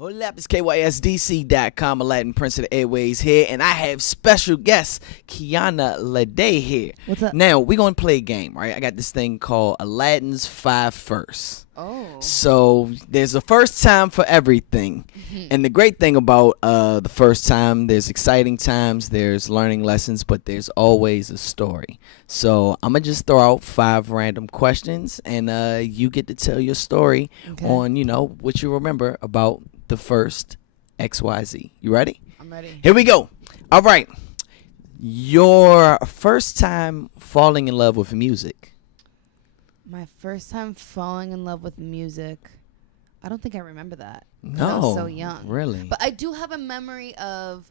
Hold up, it's KYSDC.com, Aladdin, Prince of the Airways here, and I have special guest, Kiana Lede here. What's up? Now, we're going to play a game, right? I got this thing called Aladdin's 5 Firsts. Oh. So, there's a first time for everything. And the great thing about the first time, there's exciting times, there's learning lessons, but there's always a story. So, I'm going to just throw out 5 random questions, and you get to tell your story on, what you remember about the first XYZ. You ready? I'm ready. Here we go. All right. Your first time falling in love with music. My first time falling in love with music. I don't think I remember that. No. I was so young. Really? But I do have a memory of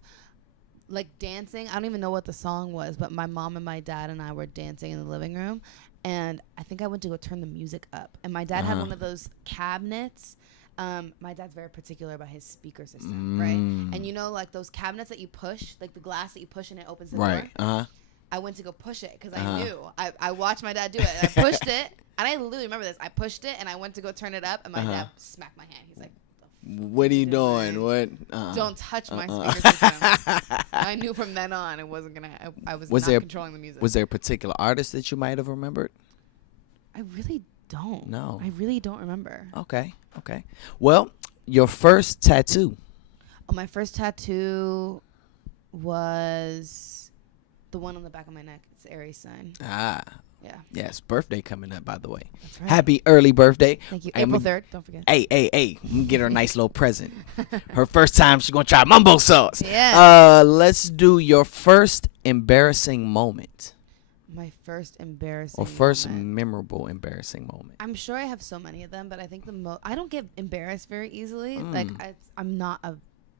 like dancing. I don't even know what the song was, but my mom and my dad and I were dancing in the living room. And I think I went to go turn the music up. And my dad had one of those cabinets. My dad's very particular about his speaker system, right? And like those cabinets that you push, like the glass that you push and it opens the door. I went to go push it because I knew. I watched my dad do it. And I pushed it, and I literally remember this. I pushed it, and I went to go turn it up, and my dad smacked my hand. He's like, "What are you doing? What? Don't touch my speaker system." I knew from then on it wasn't gonna. I was not controlling the music. Was there a particular artist that you might have remembered? I really don't. No. I really don't remember. Okay. Well, your first tattoo. Oh, my first tattoo was the one on the back of my neck. It's the Aries sign. Ah. Yeah. Yes, birthday coming up, by the way. That's right. Happy early birthday. Thank you. And April 3rd. Don't forget. Hey. Get her a nice little present. Her first time, she's going to try mumbo sauce. Yeah. Let's do your first embarrassing moment. My first embarrassing Or first moment. memorable embarrassing moment. I'm sure I have so many of them, but I think I don't get embarrassed very easily. Like I'm not a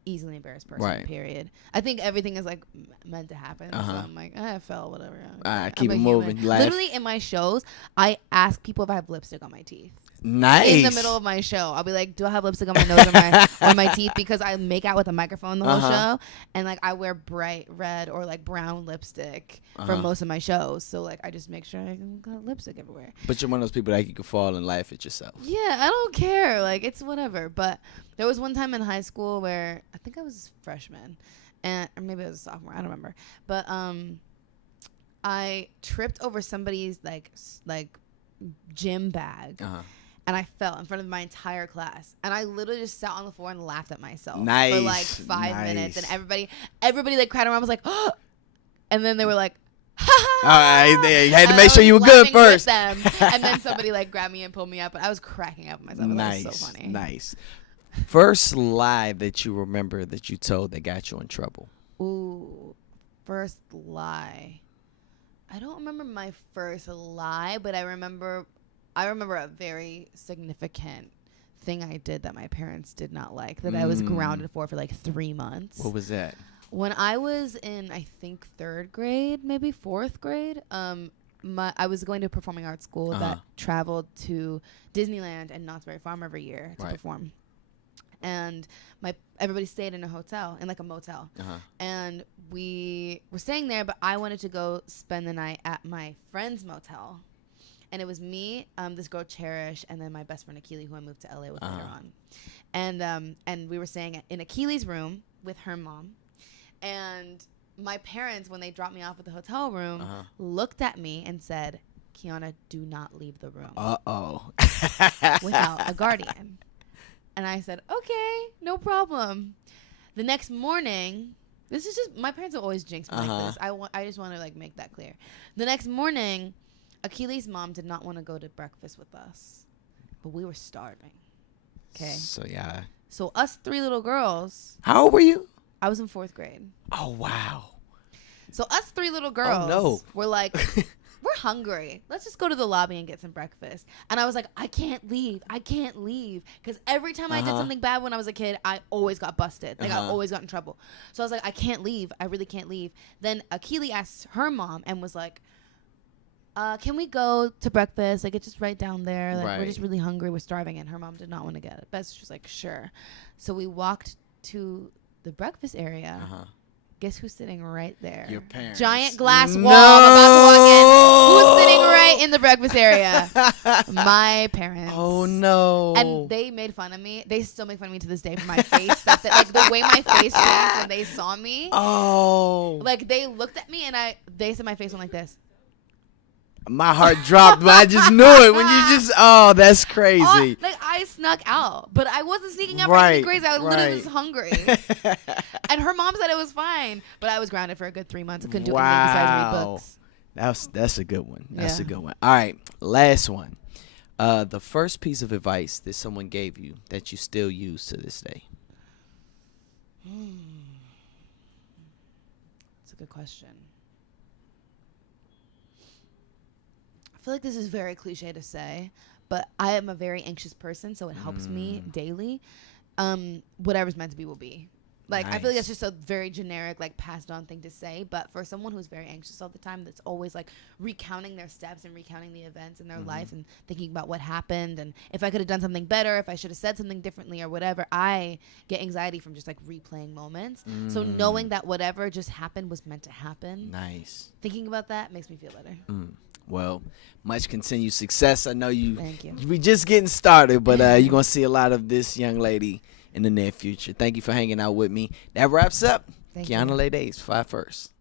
easily embarrassed person. Right. Period. I think everything is like meant to happen. So I'm like, I fell, whatever. Keep it moving. Literally in my shows, I ask people if I have lipstick on my teeth. Nice. In the middle of my show, I'll be like, "Do I have lipstick on my nose or on my teeth?" Because I make out with a microphone the whole show, and like I wear bright red or like brown lipstick for most of my shows. So like I just make sure I got lipstick everywhere. But you're one of those people that you can fall and laugh at yourself. Yeah, I don't care. Like it's whatever. But there was one time in high school where I think I was a freshman, or maybe I was a sophomore. I don't remember. But I tripped over somebody's like gym bag. And I fell in front of my entire class. And I literally just sat on the floor and laughed at myself for like 5 minutes. And everybody like cried around, was like, oh! And then they were like, ha ha. You had to make sure you were good first. And then somebody like grabbed me and pulled me up. But I was cracking up at myself. Nice. That was so funny. Nice. First lie that you remember that you told that got you in trouble. Ooh, first lie. I don't remember my first lie, but I remember a very significant thing I did that my parents did not like, that I was grounded for like 3 months. What was that? When I was in, I think, 3rd grade, maybe 4th grade, I was going to a performing arts school that traveled to Disneyland and Knott's Berry Farm every year to perform. And everybody stayed in a hotel, in like a motel. And we were staying there, but I wanted to go spend the night at my friend's motel. And it was me, this girl Cherish, and then my best friend Akili, who I moved to LA with later on. And we were staying in Akili's room with her mom. And my parents, when they dropped me off at the hotel room, looked at me and said, "Kiana, do not leave the room." Without a guardian. And I said, "Okay, no problem." The next morning, this is just, my parents have always jinxed me like this. I just want to like make that clear. The next morning, Akili's mom did not want to go to breakfast with us, but we were starving. Okay. So us 3 little girls. How old were you? I was in 4th grade. Oh, wow. So us 3 little girls were like, we're hungry. Let's just go to the lobby and get some breakfast. And I was like, I can't leave. Because every time I did something bad when I was a kid, I always got busted. Like I always got in trouble. So I was like, I can't leave. I really can't leave. Then Akili asked her mom and was like, can we go to breakfast? Like, it's just right down there. Like, we're just really hungry. We're starving. And her mom did not want to get it. But she was like, sure. So we walked to the breakfast area. Guess who's sitting right there? Your parents. Giant glass wall. No. I'm about to walk in. Who's sitting right in the breakfast area? My parents. Oh no. And they made fun of me. They still make fun of me to this day for my face. Like the way my face changed when they saw me. Oh. Like they looked at me and they said my face went like this. My heart dropped, but I just knew it when you just. Oh, that's crazy. Like I snuck out, but I wasn't sneaking out for Right, anything crazy. I was literally right. just hungry. And her mom said it was fine, but I was grounded for a good 3 months. I couldn't do anything besides read books. That's a good one. That's Yeah. a good one. All right, last one. The first piece of advice that someone gave you that you still use to this day. That's a good question. I feel like this is very cliche to say, but I am a very anxious person, so it helps me daily. Whatever's meant to be will be. Like, I feel like Nice. that's just a very generic, like, passed on thing to say. But for someone who's very anxious all the time, that's always, like, recounting their steps and recounting the events in their life and thinking about what happened and if I could have done something better, if I should have said something differently or whatever, I get anxiety from just, like, replaying moments. So knowing that whatever just happened was meant to happen, Nice. thinking about that makes me feel better. Well, much continued success. I know you. Thank you. We just getting started, but you're gonna see a lot of this young lady in the near future. Thank you for hanging out with me. That wraps up Thank Kiana you. Lede's 5 First.